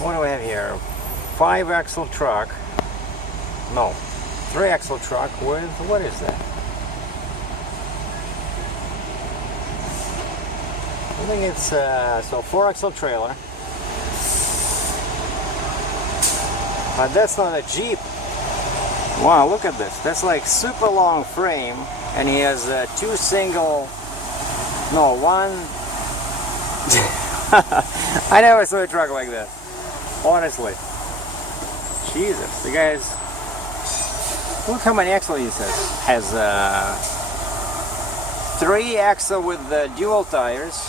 What do we have here? 5-axle truck. No, 3-axle truck with, what is that? I think it's so 4-axle trailer. But that's not a Jeep. Wow, look at this. That's like super long frame, and he has two single, no, one. I never saw a truck like that, honestly. Jesus, the guy's, look how many axles he says. Has 3-axle with the dual tires,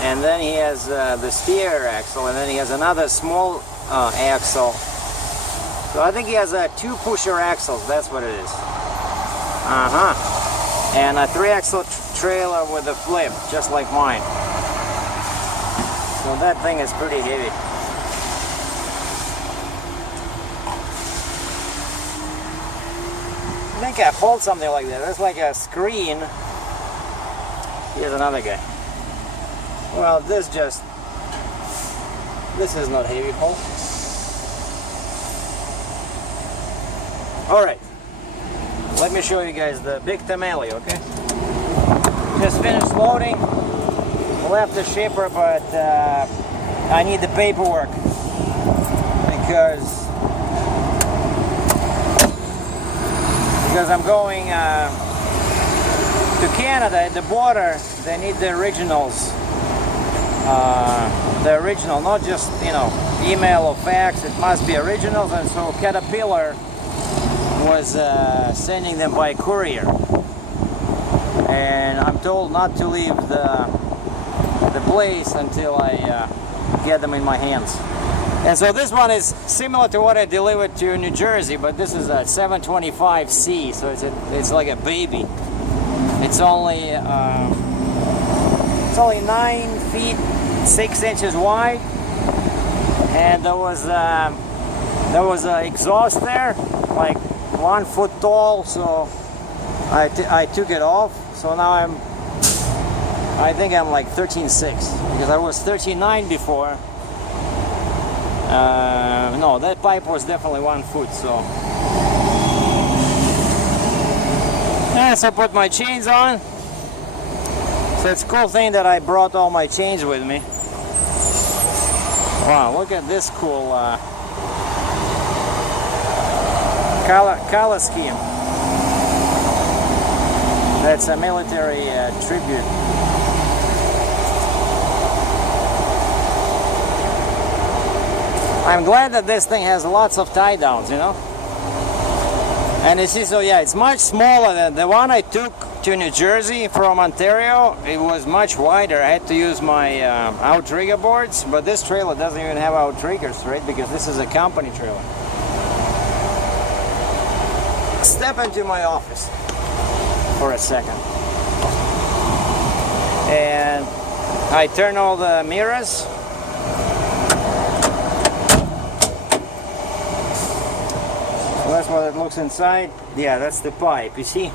and then he has the steer axle, and then he has another small axle. So I think he has 2 pusher axles, that's what it is. And a 3-axle trailer with a flip, just like mine. So that thing is pretty heavy. I think I pulled something like that. That's like a screen. Here's another guy. Well, this is not heavy pull. Alright, let me show you guys the big tamale, okay? Just finished loading, left the shipper, but I need the paperwork because I'm going to Canada. At the border they need the originals, not just, you know, email or fax. It must be originals, and so Caterpillar was sending them by courier, and I'm told not to leave the place until I get them in my hands. And so this one is similar to what I delivered to New Jersey, but this is a 725C, so it's like a baby. It's only 9 feet 6 inches wide, and there was an exhaust there, like 1 foot tall, so I took it off. So now I think I'm like 13.6, because I was 13.9 before. No, that pipe was definitely 1 foot, so. And so I put my chains on. So it's a cool thing that I brought all my chains with me. Wow, look at this cool color scheme. That's a military tribute. I'm glad that this thing has lots of tie downs, you know. And you see, so yeah, it's much smaller than the one I took to New Jersey from Ontario. It was much wider. I had to use my outrigger boards, but this trailer doesn't even have outriggers, right? Because this is a company trailer. Step into my office for a second. And I turn all the mirrors. So that's what it looks inside. Yeah, that's the pipe, you see?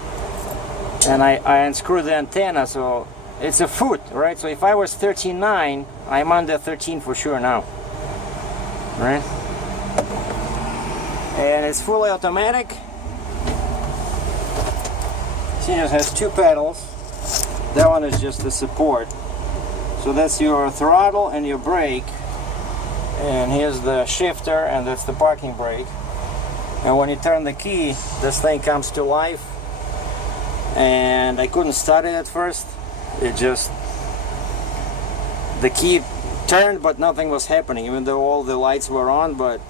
And I unscrew the antenna, so it's a foot, right? So if I was 13.9, I'm under 13 for sure now, right? And it's fully automatic. See, it has 2 pedals. That one is just the support. So that's your throttle and your brake. And here's the shifter, and that's the parking brake. And when you turn the key, this thing comes to life. And I couldn't start it at first. It just, the key turned, but nothing was happening, even though all the lights were on. But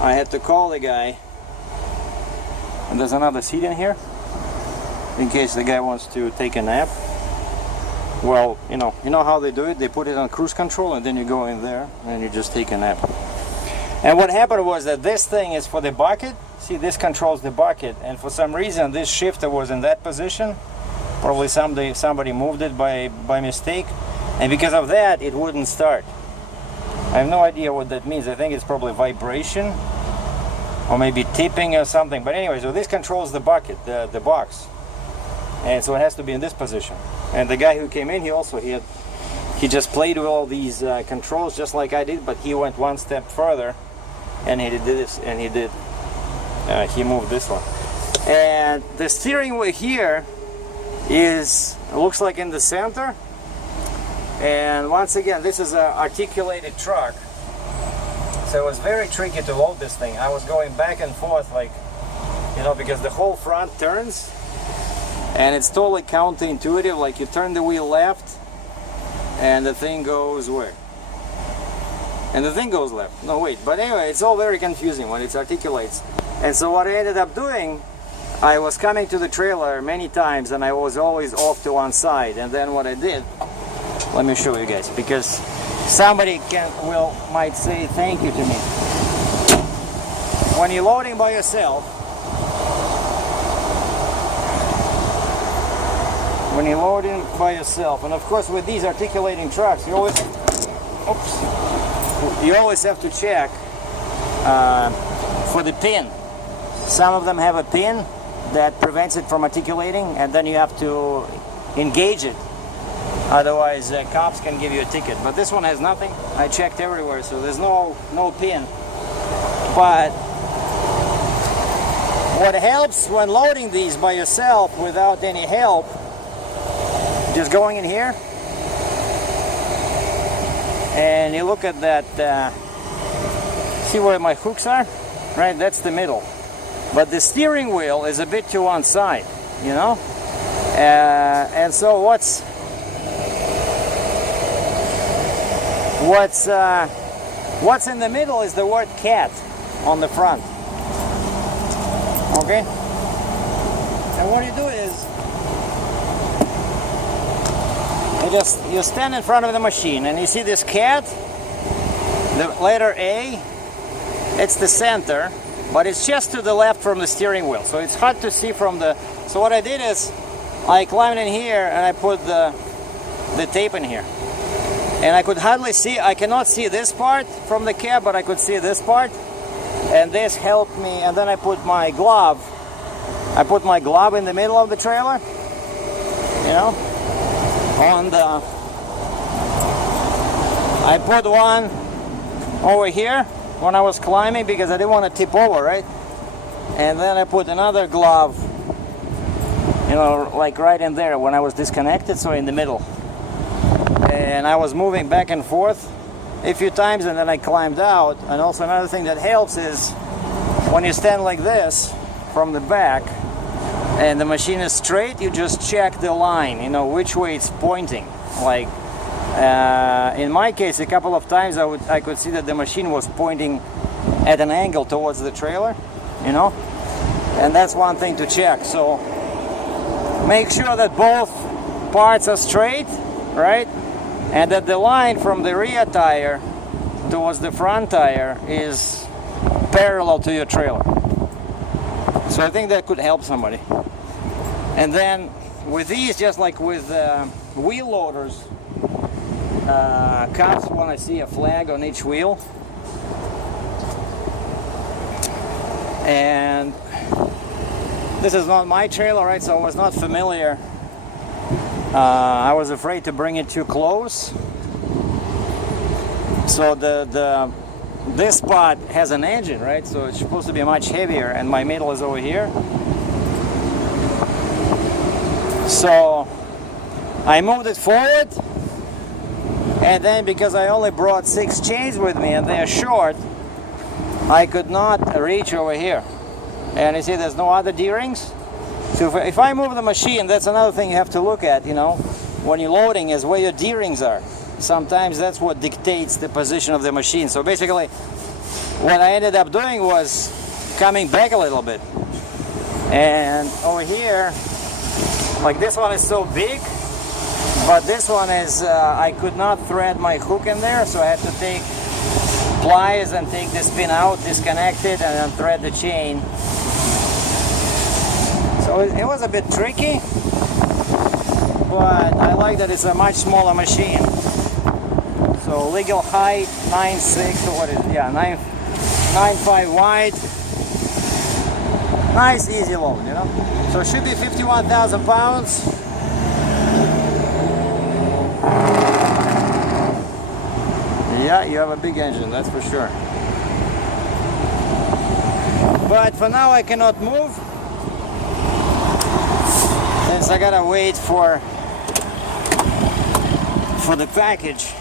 I had to call the guy. And there's another seat in here, in case the guy wants to take a nap. Well, you know how they do it. They put it on cruise control, and then you go in there and you just take a nap. And what happened was that this thing is for the bucket. See, this controls the bucket, and for some reason this shifter was in that position. Probably somebody moved it by mistake, and because of that it wouldn't start. I have no idea what that means. I think it's probably vibration, or maybe tipping or something. But anyway, so this controls the bucket, the box, and so it has to be in this position. And the guy who came in, he had he just played with all these controls just like I did, but he went one step further, and he did this, and he moved this one. And the steering wheel here looks like in the center. And once again, this is an articulated truck, so it was very tricky to load this thing. I was going back and forth, like, you know, because the whole front turns, and it's totally counterintuitive. Like, you turn the wheel left, and the thing goes where? And the thing goes left. No, wait. But anyway, it's all very confusing when it articulates. And so what I ended up doing, I was coming to the trailer many times, and I was always off to one side. And then what I did, let me show you guys, because somebody might say thank you to me. When you're loading by yourself, and of course with these articulating trucks, you always have to check for the pin. Some of them have a pin that prevents it from articulating, and then you have to engage it. Otherwise, cops can give you a ticket. But this one has nothing. I checked everywhere, so there's no pin. But what helps when loading these by yourself without any help, just going in here, and you look at that, see where my hooks are? Right, that's the middle. But the steering wheel is a bit to one side, you know? And so what's in the middle is the word cat on the front. Okay? And what you do is you stand in front of the machine, and you see this cat, the letter A, it's the center, but it's just to the left from the steering wheel, so it's hard to see from the. So what I did is I climbed in here and I put the tape in here. And I could hardly see, I cannot see this part from the cab, but I could see this part. And this helped me, and then I put my glove. I put my glove in the middle of the trailer, you know, I put one over here when I was climbing because I didn't want to tip over, right? And then I put another glove, you know, like right in there when I was disconnected, so in the middle. And I was moving back and forth a few times, and then I climbed out. And also another thing that helps is when you stand like this from the back and the machine is straight, you just check the line, you know, which way it's pointing. Like in my case, a couple of times I could see that the machine was pointing at an angle towards the trailer, you know, and that's one thing to check. So make sure that both parts are straight, right? And that the line from the rear tire towards the front tire is parallel to your trailer. So I think that could help somebody. And then with these, just like with wheel loaders, cops want to see a flag on each wheel. And this is not my trailer, right? So I was not familiar. I was afraid to bring it too close. So this spot has an engine, right? So it's supposed to be much heavier, and my middle is over here. So I moved it forward, and then because I only brought 6 chains with me and they're short, I could not reach over here. And you see there's no other D-rings. So if I move the machine, that's another thing you have to look at, you know, when you're loading, is where your D-rings are. Sometimes that's what dictates the position of the machine. So basically, what I ended up doing was coming back a little bit. And over here, like this one is so big, but this one is, I could not thread my hook in there, so I had to take pliers and take this pin out, disconnect it, and then thread the chain. So it was a bit tricky, but I like that it's a much smaller machine. So legal height 9.6 or what is it? Yeah, 9.5 wide. Nice easy load, you know. So it should be 51,000 pounds. Yeah, you have a big engine, that's for sure. But for now I cannot move, since I gotta wait for the package.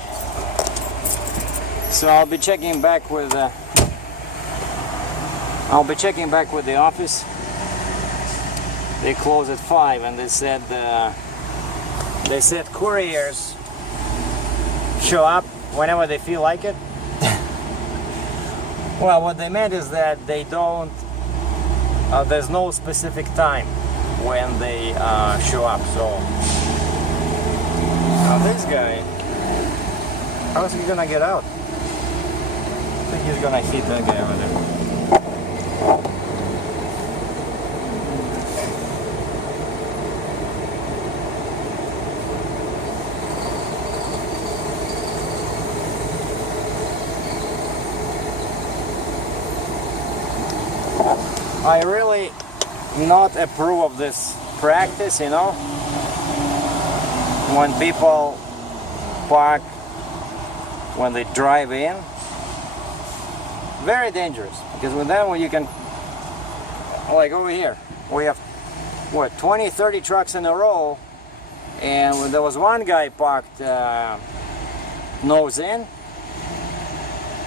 So I'll be checking back with the office. They close at 5, and they said couriers show up whenever they feel like it. Well, what they meant is that they don't, there's no specific time when they show up. So now this guy, how is he gonna get out? I think he's gonna hit that guy over there. I really not approve of this practice, you know, when people park, when they drive in. Very dangerous, because with them, when you can, like over here, we have, what, 20-30 trucks in a row, and when there was one guy parked nose in,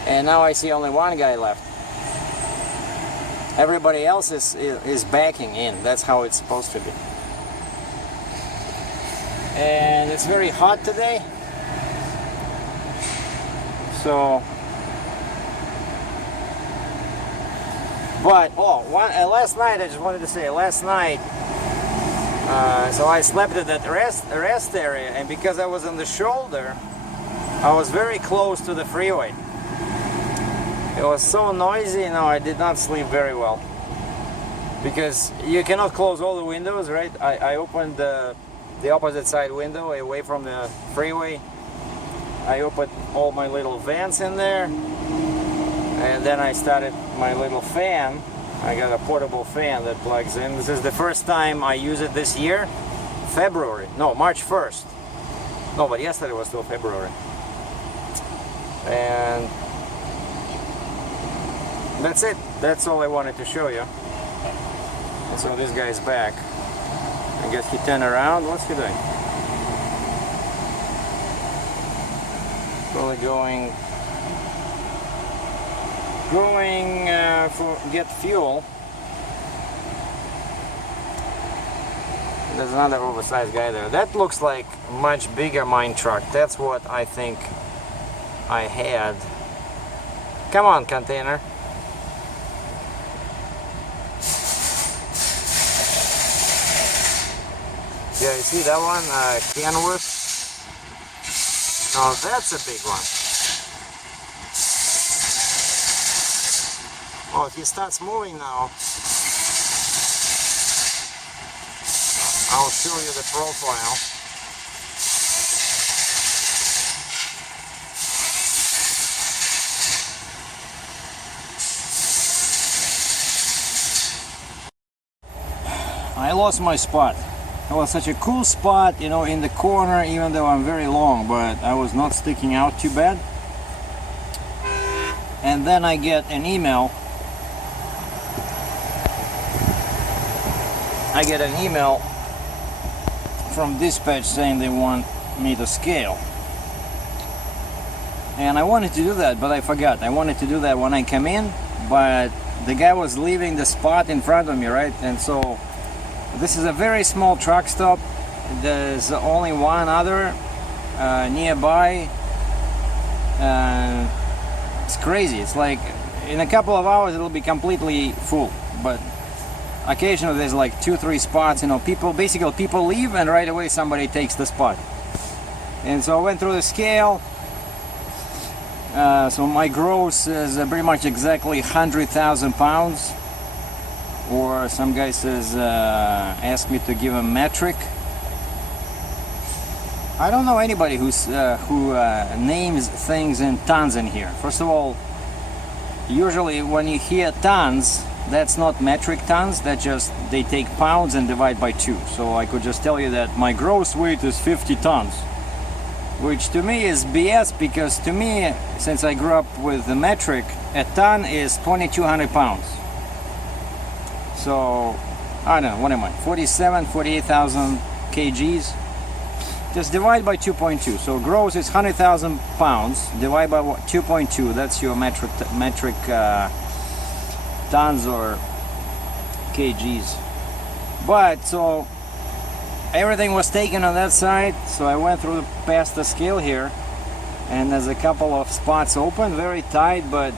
and now I see only one guy left. Everybody else is backing in. That's how it's supposed to be. And it's very hot today. So, but last night, I just wanted to say, last night, so I slept at that rest area, and because I was on the shoulder, I was very close to the freeway. It was so noisy, you know, I did not sleep very well. Because you cannot close all the windows, right? I opened the opposite side window away from the freeway. I opened all my little vents in there. And then I started my little fan. I got a portable fan that plugs in. This is the first time I use it this year. March 1st. No, but yesterday was still February. And that's it. That's all I wanted to show you. And so this guy's back. I guess he turned around. What's he doing? Probably going for get fuel. There's another oversized guy there. That looks like a much bigger mine truck. That's what I think I had. Come on, container. Yeah, you see that one? Canvas. Oh, that's a big one. Oh, if he starts moving now, I'll show you the profile. I lost my spot. It was such a cool spot, you know, in the corner, even though I'm very long, but I was not sticking out too bad. And then I get an email. I get an email from dispatch saying they want me to scale. And I wanted to do that, but I forgot. I wanted to do that when I come in, but the guy was leaving the spot in front of me, right? And so this is a very small truck stop. There's only one other nearby. It's crazy. It's like in a couple of hours it'll be completely full, but occasionally there's like 2-3 spots. You know, people leave and right away somebody takes the spot. And so I went through the scale. So my gross is pretty much exactly 100,000 pounds. Or some guy says, ask me to give a metric. I don't know anybody who names things in tons in here. First of all, usually when you hear tons, that's not metric tons, that just, they take pounds and divide by 2. So I could just tell you that my gross weight is 50 tons. which to me is BS, because to me, since I grew up with the metric, a ton is 2,200 pounds. So I don't know, what am I, 48,000 kgs. Just divide by 2.2. So gross is 100,000 pounds. Divide by 2.2. That's your metric tons or kgs. But so everything was taken on that side. So I went through past the scale here, and there's a couple of spots open, very tight, but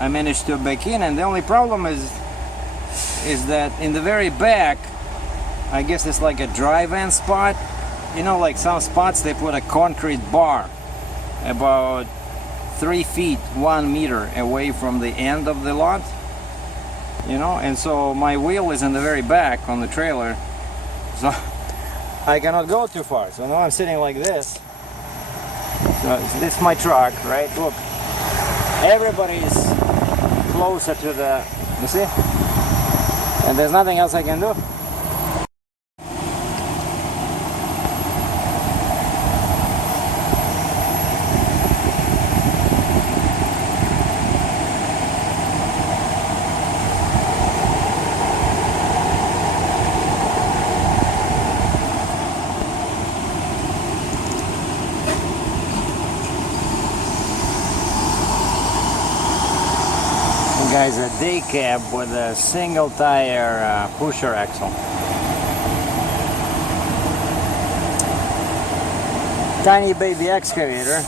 I managed to back in. And the only problem is that in the very back, I guess it's like a drive-in spot. You know, like some spots, they put a concrete bar about 3 feet 1 meter away from the end of the lot, you know, and so my wheel is in the very back on the trailer, so I cannot go too far. So now I'm sitting like this. So this is my truck, right? Look, everybody's closer to the, you see, and there's nothing else I can do. Guys, a day cab with a single tire pusher axle. Tiny baby excavator,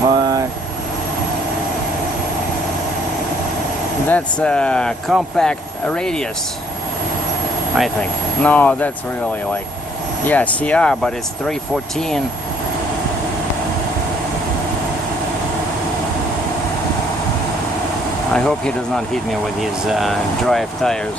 but that's a compact radius, I think. No, that's really like, yeah, CR, but it's 314. I hope he does not hit me with his drive tires.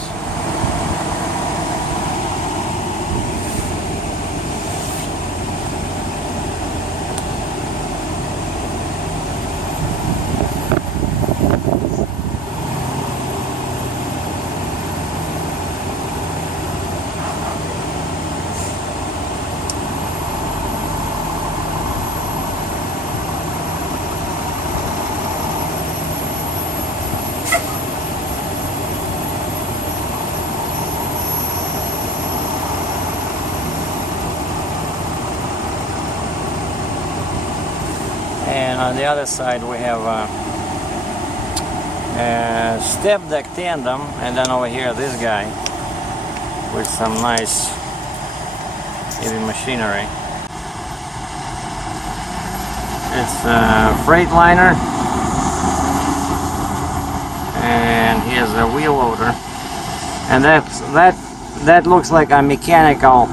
And on the other side we have a step deck tandem, and then over here this guy with some nice heavy machinery. It's a Freightliner, and here's a wheel loader, and that looks like a mechanical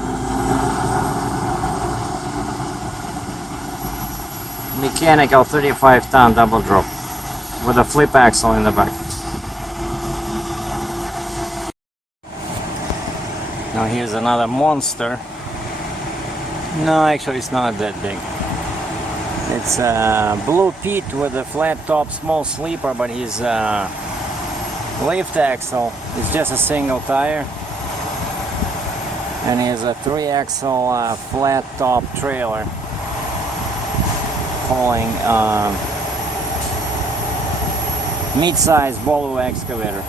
35-ton double drop with a flip axle in the back. Now here's another monster. No, actually it's not that big. It's a Blue Pete with a flat top small sleeper, but his lift axle is just a single tire, and he has a 3-axle flat top trailer hauling mid-size Volvo excavator.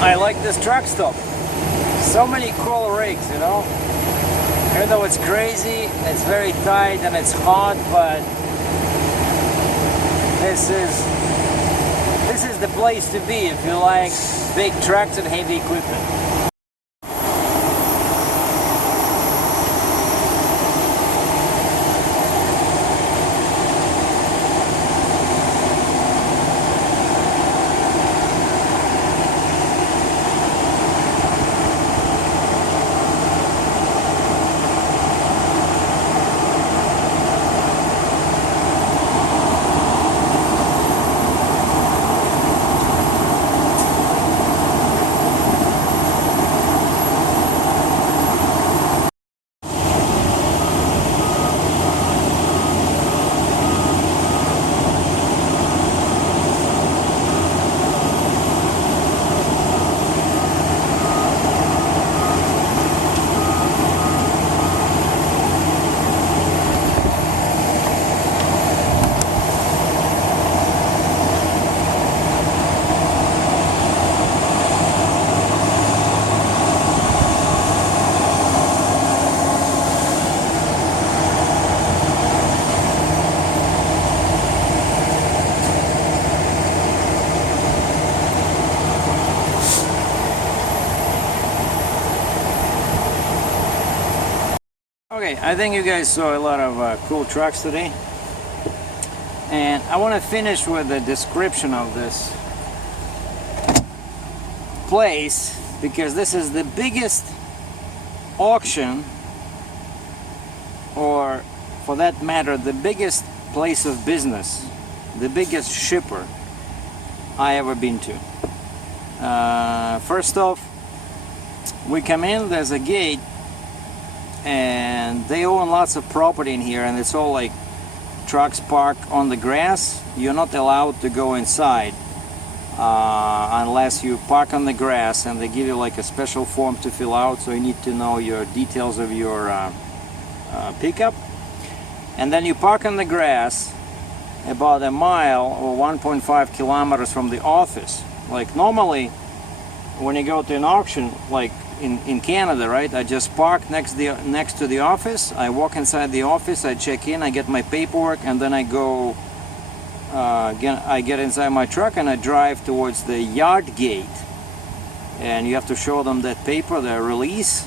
I like this truck stop. So many cool rigs, you know. Even though it's crazy, it's very tight and it's hot, but this is the place to be if you like big trucks and heavy equipment. Okay, I think you guys saw a lot of cool trucks today, and I want to finish with a description of this place, because this is the biggest auction, or for that matter the biggest place of business, the biggest shipper I ever been to. First off, we come in, there's a gate, and they own lots of property in here, and it's all like trucks parked on the grass. You're not allowed to go inside unless you park on the grass, and they give you like a special form to fill out, so you need to know your details of your pickup. And then you park on the grass about a mile or 1.5 kilometers from the office. Like normally when you go to an auction, like in Canada, right, I just park next to the office, I walk inside the office, I check in, I get my paperwork, and then I go I get inside my truck and I drive towards the yard gate, and you have to show them that paper, the release,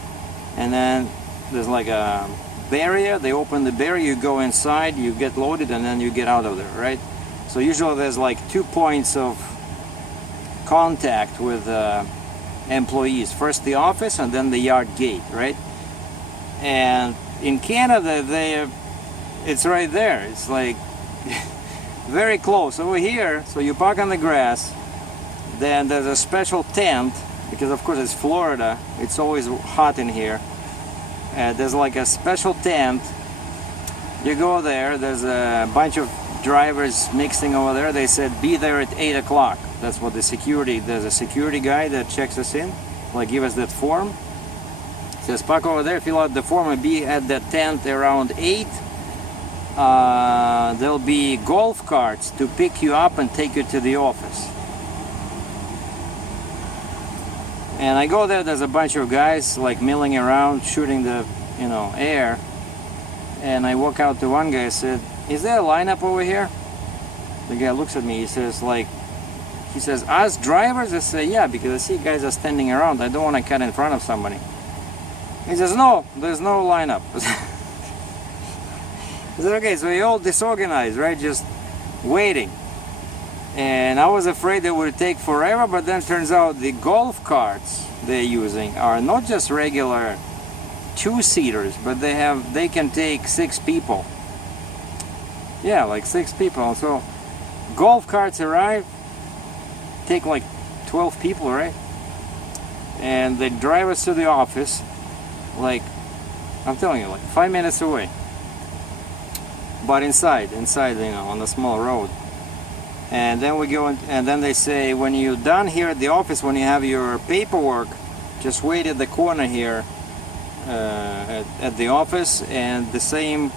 and then there's like a barrier, they open the barrier, you go inside, you get loaded, and then you get out of there, right? So usually there's like 2 points of contact with employees, first the office and then the yard gate, right? And in Canada it's right there, it's like very close. Over here, so you park on the grass, then there's a special tent, because of course it's Florida, it's always hot in here. There's like a special tent, you go there, there's a bunch of drivers mixing over there. They said be there at 8 o'clock. That's what there's a security guy that checks us in, like give us that form. Says park over there, fill out the form, and be at that tent around 8. There'll be golf carts to pick you up and take you to the office. And I go there, there's a bunch of guys like milling around, shooting the air. And I walk out to one guy, I said, is there a lineup over here? The guy looks at me, he says, us drivers? I say, yeah, because I see guys are standing around, I don't want to cut in front of somebody. He says, no, there's no lineup. I said, okay, so you're all disorganized, right? Just waiting. And I was afraid it would take forever, but then turns out the golf carts they're using are not just regular 2-seaters, but they can take 6 people. Yeah, like 6 people. So golf carts arrive, take like 12 people, right? And they drive us to the office, like, I'm telling you, like 5 minutes away. But inside, on the small road. And then we go in, and then they say, when you're done here at the office, when you have your paperwork, just wait at the corner here at the office, and the same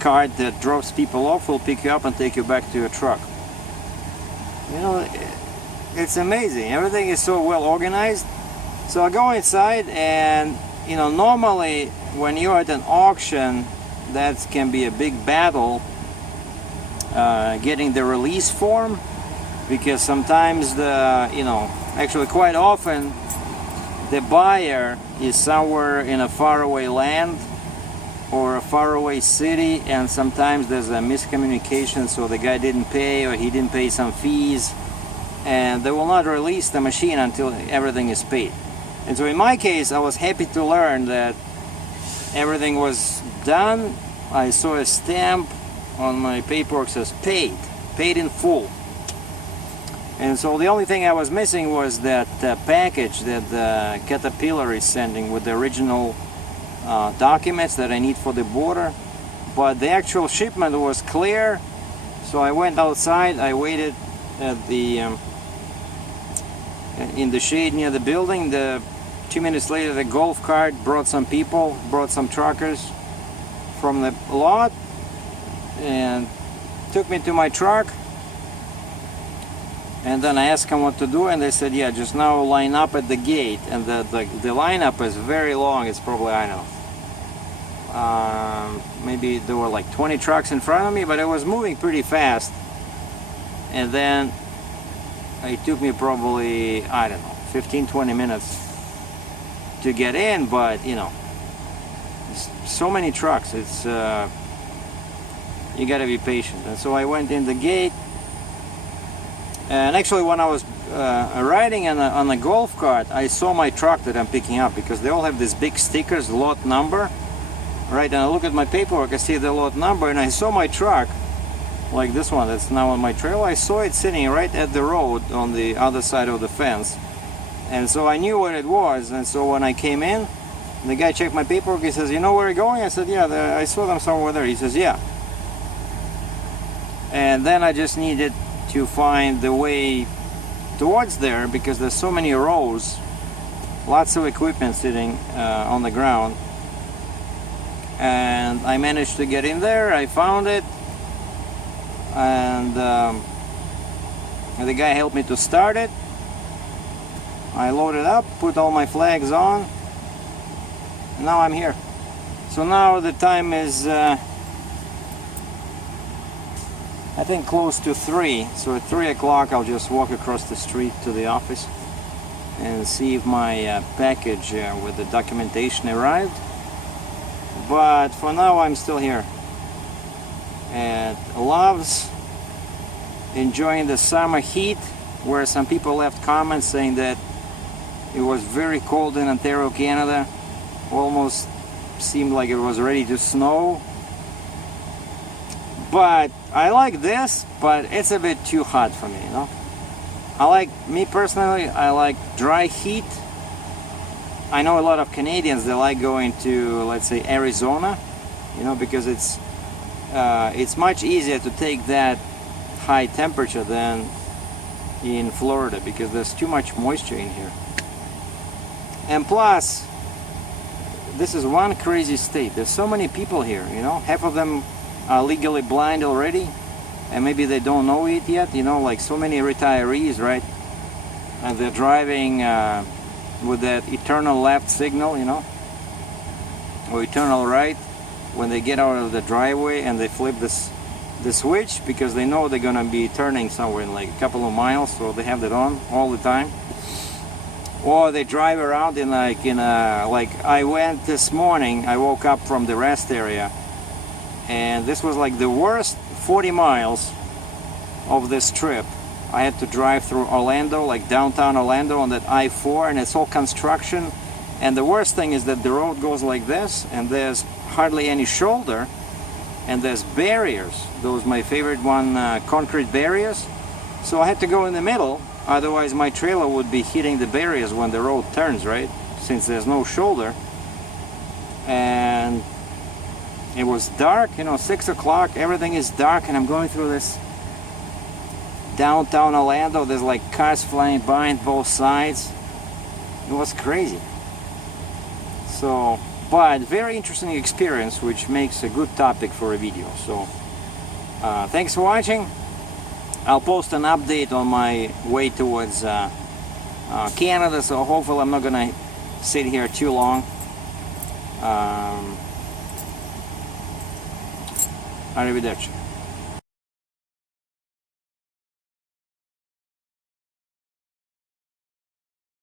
cart that drops people off will pick you up and take you back to your truck. It's amazing. Everything is so well organized. So I go inside, and you know, normally when you're at an auction, that can be a big battle getting the release form, because sometimes actually quite often the buyer is somewhere in a faraway land or a faraway city, and sometimes there's a miscommunication, so the guy didn't pay, or he didn't pay some fees, and they will not release the machine until everything is paid. And so in my case, I was happy to learn that everything was done. I saw a stamp on my paperwork says paid in full. And so the only thing I was missing was that package that the Caterpillar is sending with the original documents that I need for the border. But the actual shipment was clear, so I went outside. I waited at the in the shade near the building. 2 minutes later, the golf cart brought some people, brought some truckers from the lot, and took me to my truck. And then I asked them what to do, and they said, yeah, just now line up at the gate. And the lineup is very long. It's probably, I don't know, maybe there were like 20 trucks in front of me, but it was moving pretty fast. And then it took me probably, I don't know, 15-20 minutes to get in, but you know, so many trucks, it's you gotta be patient. And so I went in the gate, and actually when I was riding on the golf cart, I saw my truck that I'm picking up, because they all have these big stickers, lot number, right? And I look at my paperwork, I see the lot number, and I saw my truck, like this one that's now on my trailer. I saw it sitting right at the road on the other side of the fence. And so I knew what it was, and so when I came in, the guy checked my paperwork. He says, you know where you're going? I said, yeah, I saw them somewhere there. He says, yeah. And then I just needed to find the way towards there, because there's so many rows, lots of equipment sitting on the ground. And I managed to get in there. I found it, and the guy helped me to start it. I loaded up, put all my flags on, and now I'm here. So now the time is I think close to 3. So at 3 o'clock I'll just walk across the street to the office and see if my package with the documentation arrived. But for now I'm still here at Love's, enjoying the summer heat, where some people left comments saying that it was very cold in Ontario, Canada. Almost seemed like it was ready to snow. But I like this, but it's a bit too hot for me, you know. Me personally, I like dry heat. I know a lot of Canadians, they like going to, let's say, Arizona, you know, because it's much easier to take that high temperature than in Florida, because there's too much moisture in here. And plus, this is one crazy state. There's so many people here, you know. Half of them are legally blind already, and maybe they don't know it yet, you know, like so many retirees, right? And they're driving with that eternal left signal, you know, or eternal right, when they get out of the driveway and they flip the switch, because they know they're gonna be turning somewhere in like a couple of miles, so they have that on all the time. Or they drive around in like I went this morning, I woke up from the rest area, and this was like the worst 40 miles of this trip. I had to drive through Orlando, like downtown Orlando, on that I-4, and it's all construction. And the worst thing is that the road goes like this, and there's hardly any shoulder, and there's barriers. Those my favorite one, concrete barriers. So I had to go in the middle, otherwise my trailer would be hitting the barriers when the road turns, right? Since there's no shoulder. And it was dark, you know, 6 o'clock, everything is dark, and I'm going through this downtown Orlando. There's like cars flying by on both sides. It was crazy. So, but very interesting experience, which makes a good topic for a video. So thanks for watching. I'll post an update on my way towards Canada, so hopefully I'm not gonna sit here too long. Arrivederci.